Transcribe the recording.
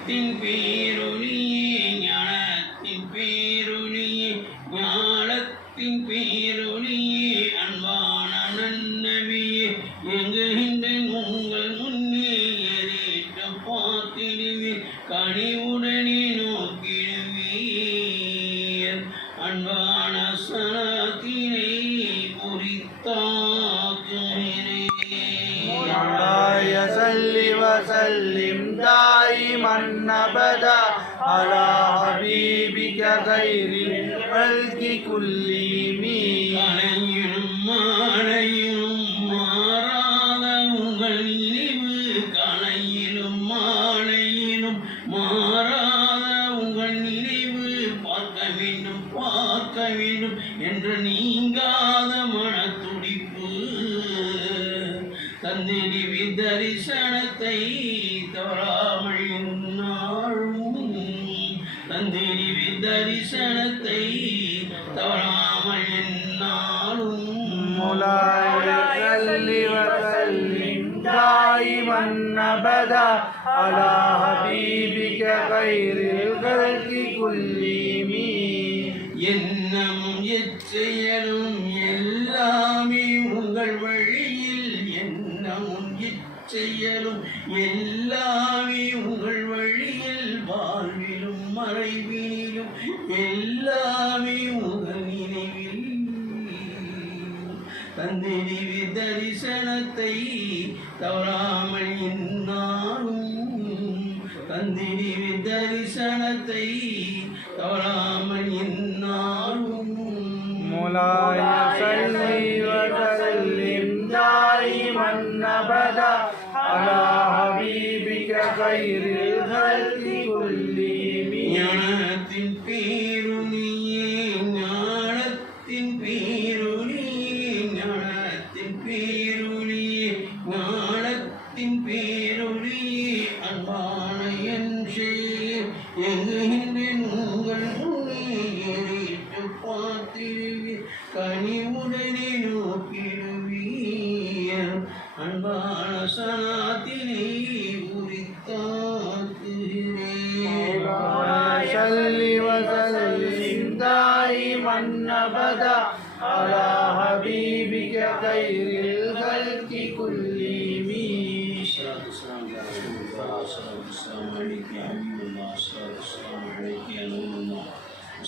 ஞானத்தின் பேரொளியே ஞானத்தின் பேரொளியே ஞானத்தின் பேரொளியே அன்பான நன்னபியே எங்குகின்ற உங்கள் முன்னே எதிர்த்து பார்த்திடுவீர் கனிவுடனே நோக்கிடுவீர் அன்பான சனத்தினை குறித்தாக்குகிறேன். صلِّ وسلم دائما أبدا على حبيبك خير الخلق كلهم. கலையிலும் மாலையிலும் மாறாத உங்கள் நினைவு கலையிலும் மாலையிலும் மாறாத உங்கள் நினைவு பார்க்க வேண்டும் என்ற நீங்காத மனத்துடிப்பு தந்திரி தரிசனத்தை தவறாமல் என்னாலும் தந்திரி தரிசனத்தை தவறாமல் என்னாலும் صلِّ وسلم دائما أبدا على حبيبك خير الخلق كلهم. எண்ணமும் எச்செயலும் எல்லாமே உங்கள் வழியில் எண்ணமும் எச்செயலும் எல்லாமே உங்கள் வழியில் வாழ்விலும் மறைவிலும் எல்லாமே உங்கள் நினைவில் தந்திரி தரிசனத்தை தவறாமல் என்னாலும் தந்திரி தரிசனத்தை தவறாமல் என்னாலும் مولاي صل وسلم دائما أبدا على حبيبك خير الخلق كلهم. ஞானத்தின் பேரொளியே ஞானத்தின் பேரொளியே ஞானத்தின் பேரொளியே ஞானத்தின் பேரொளியே அன்பான என் ஷேர் எங்குகின்றேன் உங்கள் முன்னே எதிர்த்து பார்த்திடுவீர் கனிவுடனே நோக்கிடுவீர் அன்பான சனாத்தினை உரித்தாக்குகிறேன். صلِّ وسلم دائما أبدا على حبيبك خير الخلق كلهم. الصلاة والسلام على رسول الله. الصلاة والسلام عليك يا حبيب الله. الصلاة والسلام عليك يا نور الله.